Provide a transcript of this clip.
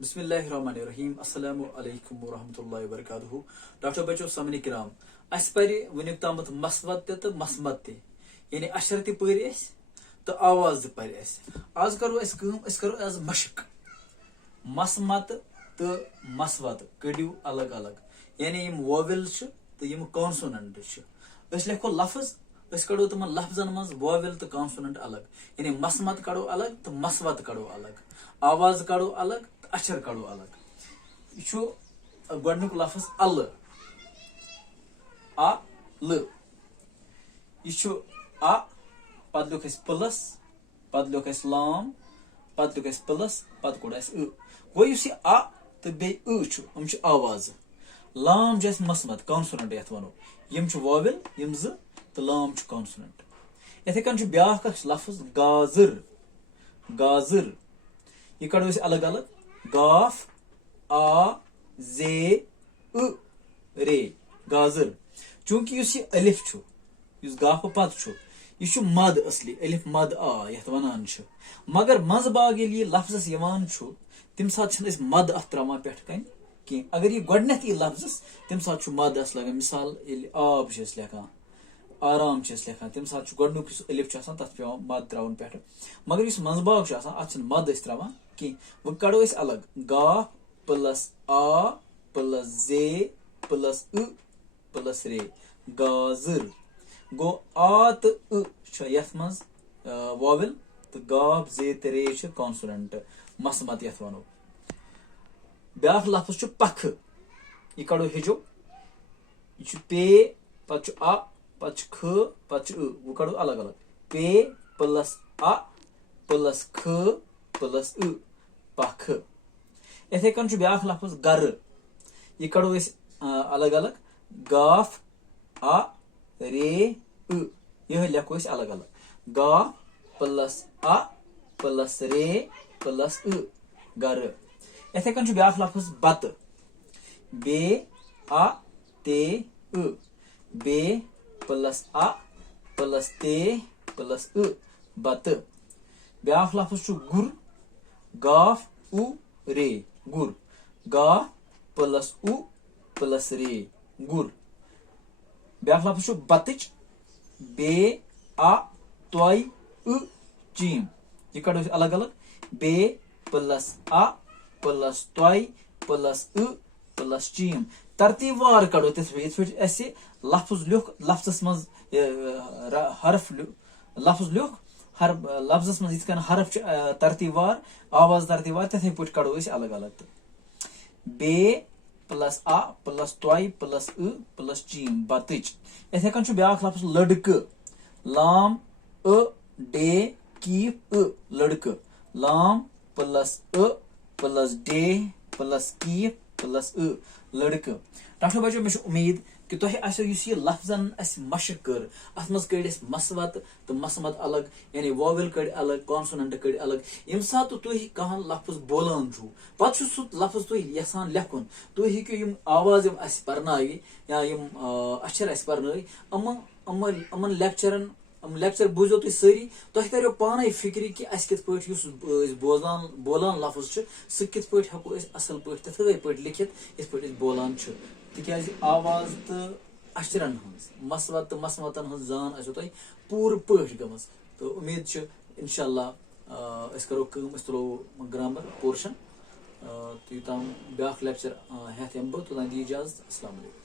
बिस्मिल्लाहिर्रहमानिर्रहीम अस्सलामु अलैकुम वरहमतुल्लाहि वबरकातुहू। डॉक्टर बच्चो सामने किराम अस पर वुनिक तामत मसवत तो मसमत ते यानी अशर ते पर तो आवाज ते पर आज करो आज मशक मसमत तो मसवत कड़ियो अलग अलग यानी यम वोवेल तो यम कॉन्सोनेंट लिखो लफ्ज कड़ो तम लफ्जन मज वोवेल तो कॉन्सोनेंट अलग यानी मसमत कड़ो अलग तो मसवत कड़ो अलग आवाज कड़ो अलग तो अक्षर कड़ो अलग यह गुक लफ्ज अल आ ल यह आ पत लिख प्लस पत लिख लाम पत लिख प्लस पत कोड़ गो आ तो बे आवाज लाम मसमत कॉन्सोनेंट ये वनो यम वोवेल यम तो लाम कॉन्सोनेंट इथे कन ब्या लफ्ज गाजर गाजर यह कड़ो अलग अलग गाफ आ जे रे गाजर चूंकि अलिफ गाफ पत यह मद असली अलिफ मद आ ये वन मगर मज बाग ये लफ्जस तम सात मद अत त्रावान पे कन कह अगर यह गोडनेथ यह लफ्जस तम सात मद अस लगा मिसाल आब लिखान आराम लिखान तम सात गोडनुक अलिफ तथ पे मद त्रावन पे मगर इस मंजबाग अत मद त्रावान कह वो कड़ो अलग गाफ प्लस आ प्लस जे प्लस प्लस रे गाजर गो आ तो यथ मज वोवेल तो गाफ जे तो रे कॉन्सोनेंट मसमत यथ वनो ब्या लफ्ज पख यह कड़ो हेजो यह पे पत आ पत ख पत वो कड़ो अलग अलग पे प्लस आ प्लस ख प्लस पख इथे कन ब्या लफ्ज गर यह कड़ो अलग अलग गाफ आ रे यह लिखो अलग अलग गा प्लस आ प्लस रे प्लस गर इथे कन ब्या लफ्ज बत बे आ ते बे प्लस आ प्लस ते प्लस बत ब्या लफ्ज गुर गाफ उ रे गुर गा प्लस उ प्लस रे गुर ब्या लफ्ज बतच बे आ तोय चीम यह कड़ो अलग अलग बे प्लस आ प्लस तोय प्लस प्लस चीम तरतीबवार कड़ो तिथ लफ्ज लिख लफ्जस मज हरफ लफ्ज लिख हर लफ्जस मज यन हरफ तरतीबवार आवाज तरतीबवार तथे पे कड़ो अलग अलग बे प्लस आ प्लस तोय प्लस प्लस चीम बतच इथे कन ब्या लफ्ज लड़क लाम डे कीफ लड़क लाम प्लस प्लस डे प्लस कीफ प्लस लड़क डॉक्टर बच्चों मे उम्मीद कि तुह लफ्जन मशक कर अत मज कड़ मसवत तो मसमत अलग यानी वोवेल कड़ अलग कॉन्सोनेंट कड़ अलग यम सात तुह कह लफ्ज बोलान पे सह लफ्ज तुह यसान लेखुन तुह हेकु आवाज पर्न या अक्षर पर्न अमन लेक्चर बूझो तुम सारी तुह तरो पान फिक्र कि कित बोजान बोलान लफ्ज सह कित हेको असल पे तथे पे लिखित इत पे बोलान तिकाज आवाज तो अक्षरन मसवत तो मसमतन जान तुह पूर पे गमज तो उम्मीद इंशाअल्लाह करो तुलो ग्रामर पोर्शन तो यूतान ब्या लेक्चर हेत यम बह तोतान दी इजाजत। अस्सलाम वालेकुम।